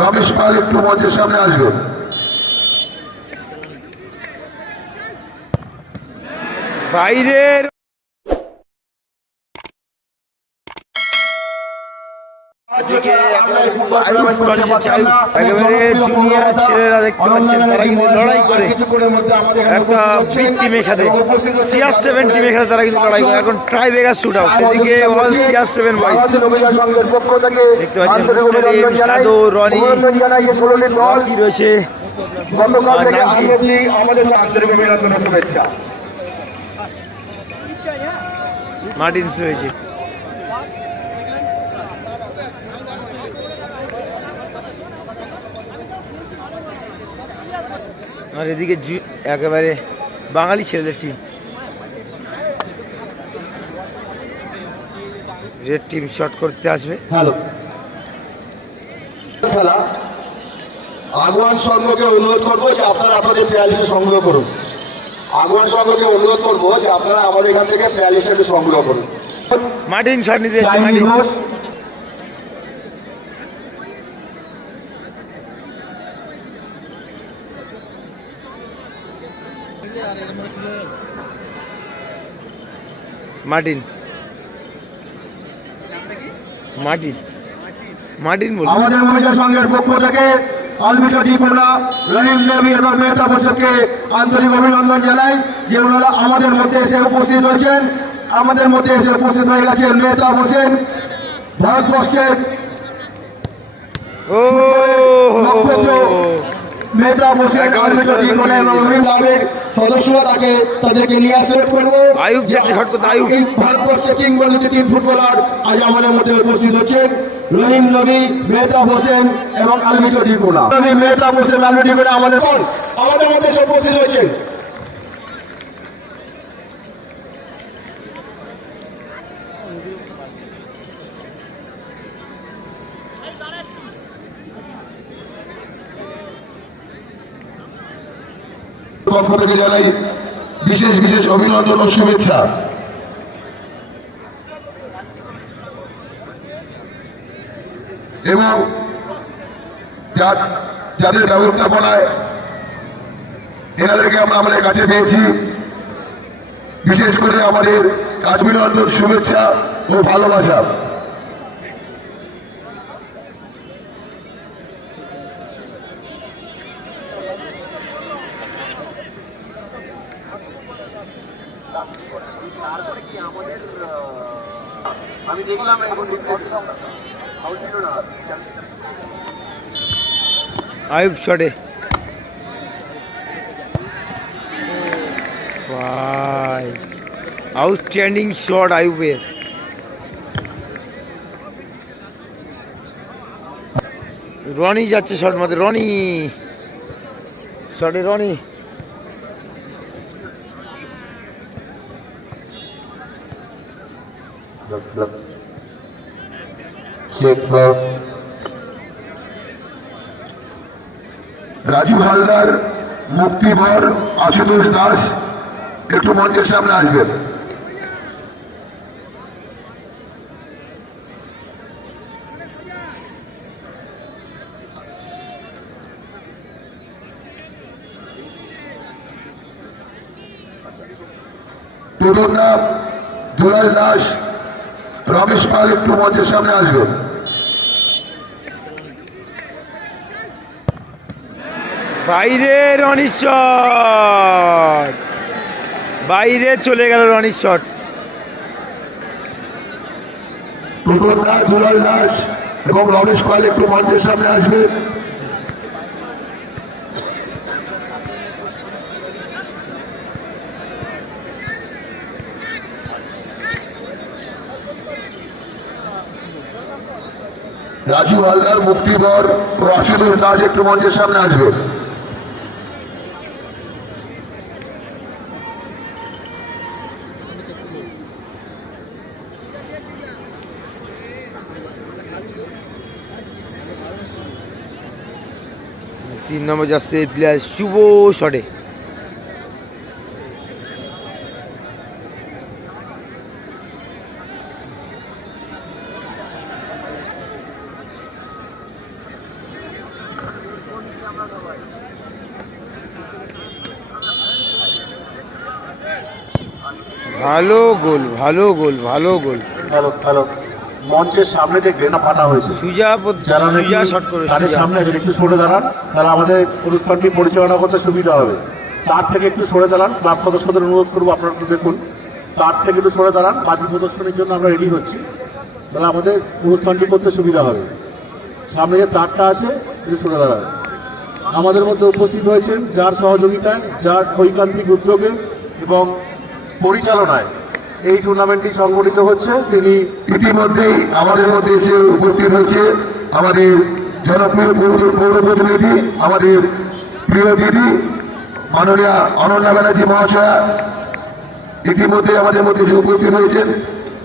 রমেশ পাল একটু মঞ্চের সামনে আসবে। বাইরের একেবারে জুনিয়র ছেলেরা দেখতে পাচ্ছেন তারা কিন্তু লড়াই করে। একটা বিগ টিমের সাথে সিআর সেভেন টিমের সাথে তারা কিন্তু লড়াই করে। এখন ট্রাই বেগার শুট আউট এদিকে অল সিআর সেভেন বয়েজ দেখতে পাচ্ছেন মুস্তাকিম, রনি রয়েছে। গতকাল থেকে আজ অবধি আমাদের আন্তরিক অভিনন্দন শুভেচ্ছা। মার্টিন্স রয়েছে। আর এদিকে একেবারে বাঙালি ছেলেদের টিম রেড টিম শট করতে আসবে। খেলা। আগুয়ান সংঘকে অনুরোধ করব যে আপনারা আপনাদের প্লেয়ার সংগ্রহ করুন। আগুয়ান সংঘকে অনুরোধ করব যে আপনারা আমাদের এখান থেকে প্লেয়ার সংগ্রহ করুন। মার্টিন শট নিতে Martin. Martin Martin Martin ball আমাদের মহিলা সংঘের পক্ষ থেকে আলমিটা ডিপোলা রহিম দেবী এবং মেহতা বসুকে আন্তরিক অভিনন্দন জানাই যে ওনারা আমাদের মধ্যে এসে উপস্থিত হয়েছেন আমাদের মধ্যে এসে উপস্থিত হয়ে গেছেন মেহতা হোসেন ভারতবর্ষের ও হোসেন একেবারে আলমিটা ডিপোলা এবং রহিম সদস্যরা তাকে তাদেরকে নিয়ে আসলে করব। এই ভারতবর্ষের কিংবদন্তি তিন ফুটবলার আজ আমাদের মধ্যে উপস্থিত হচ্ছেন। রহিম নবী মেহতাব হোসেন এবং আলমিটো ডিপোলা। মেহতাব হোসেন আলমি ডিপোলা আমাদের কোন? আমাদের মধ্যে উপস্থিত হয়েছেন থেকে জানাই বিশেষ বিশেষ অভিনন্দন ও শুভেচ্ছা। এবং যাদের ব্যবস্থাপনায় এনাদেরকে আমরা আমাদের কাছে পেয়েছি, বিশেষ করে আমাদের কাশ্মীরন্দন শুভেচ্ছা ও ভালোবাসা। আমি দেখলাম আয়ুব শটে ভাই আউটস্ট্যান্ডিং শট আয়ুবের। রনি যাচ্ছে শট মধ্যে রনি। শটে রনি। রাজু হালদার মুক্তিবর আশুতোষ দাস একটু মঞ্চের সামনে আসবেন। টুটুর নাম দুলাল দাস রমেশ পাল একটু মঞ্চের সামনে আসবেন বাইরে রনির বাইরে চলে গেল দাস দুলাল দাস এবং রমেশ পাল একটু মঞ্চের সামনে আসবে। রাজু হালদার মুক্তিবর ও অচ্যুত দাস একটু মঞ্চের সামনে আসবে। তিন নম্বর যাচ্ছে প্লেয়ার শুভ শটে। ভালো গোল ভালো গোল ভালো গোল। ভালো ভালো। মঞ্চের সামনে যে গ্রেনা ফাটা হয়েছে সুজা সুজা শট করে তাদের সামনে আছেন একটু সরে দাঁড়ান তাহলে আমাদের অনুষ্ঠানটি পরিচালনা করতে সুবিধা হবে। তার থেকে একটু সরে দাঁড়ান ক্লাব সদস্যদের অনুরোধ করব আপনারা একটু দেখুন। তার থেকে একটু সরে দাঁড়ান বাজি প্রদর্শনের জন্য আমরা রেডি হচ্ছি। তাহলে আমাদের অনুষ্ঠানটি করতে সুবিধা হবে। সামনে যে তারটা আছে একটু সরে দাঁড়ান। আমাদের মধ্যে উপস্থিত হয়েছেন যার সহযোগিতায় যার ঐকান্তিক উদ্যোগে এবং পরিচালনায়। এই টুর্নামেন্টটি সংগঠিত হচ্ছে। তিনি ইতিমধ্যেই আমাদের মধ্যে এসে উপস্থিত হয়েছে। আমাদের জনপ্রিয় পৌর পৌর প্রতিনিধি আমাদের প্রিয় দিদি, মাননীয়া অনন্যা ব্যানার্জি মহাশয়া ইতিমধ্যে আমাদের মধ্যে এসে উপস্থিত হয়েছেন।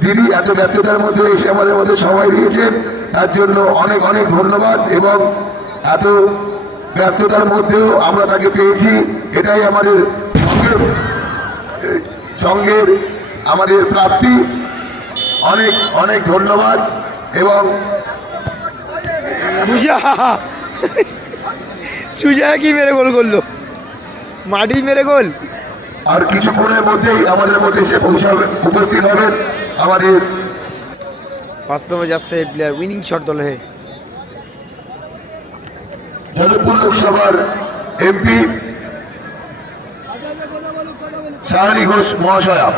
দিদি এত ব্যর্থতার মধ্যে এসে আমাদের মধ্যে সময় দিয়েছেন। তার জন্য অনেক অনেক ধন্যবাদ এবং এত ব্যর্থতার মধ্যেও আমরা তাকে পেয়েছি। এটাই আমাদের সঙ্গে আমাদের প্রাপ্তি অনেক অনেক ধন্যবাদ এবং সুজা কি মেরে গোল করল? মাটি মেরে গোল? আর কিছুক্ষণের মধ্যেই আমাদের মধ্যে সে পৌঁছাবে উপস্থিত হবেন আমাদের পাঁচ নম্বর যাচ্ছে প্লেয়ার উইনিং শট দলে। জনপূর্ণ সভার এমপি শালিনী ঘোষ মহাশয়া।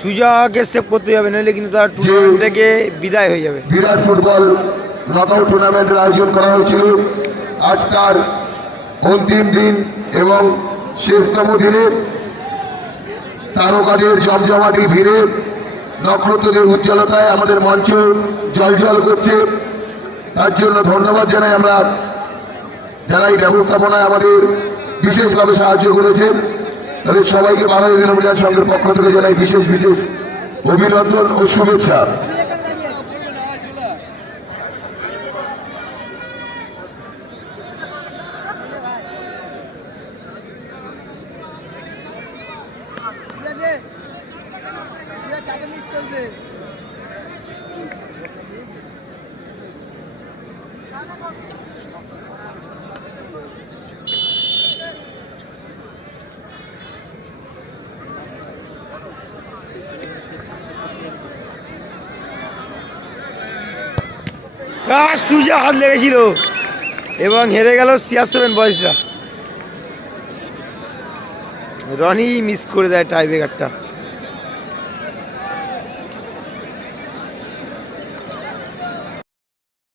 সুজাকে সেভ করতে যাবে নাহলে কিন্তু তার টুর্নামেন্ট থেকে বিদায় হয়ে যাবে। বিরাট ফুটবল নকআউট টুর্নামেন্টের আয়োজন করা হয়েছিল। আজ তার অন্তিম দিন এবং শেষতম দিনে তারকাদের জমজমাটি ভিড়ে নক্ষত্রদের উজ্জ্বলতায় আমাদের মঞ্চ জল করছে। তার জন্য ধন্যবাদ জানাই আমরা যারা এই ব্যবস্থাপনায় আমাদের বিশেষভাবে সাহায্য করেছে, তাদের সবাইকে তৃণমূল সংঘের পক্ষ থেকে জানাই বিশেষ বিশেষ অভিনন্দন ও শুভেচ্ছা। সুজা হাত লেগেছিল। এবং হেরে গেল সিয়ার সেভেন বয়েসরা রনি মিস করে দেয় টাই ব্রেকারটা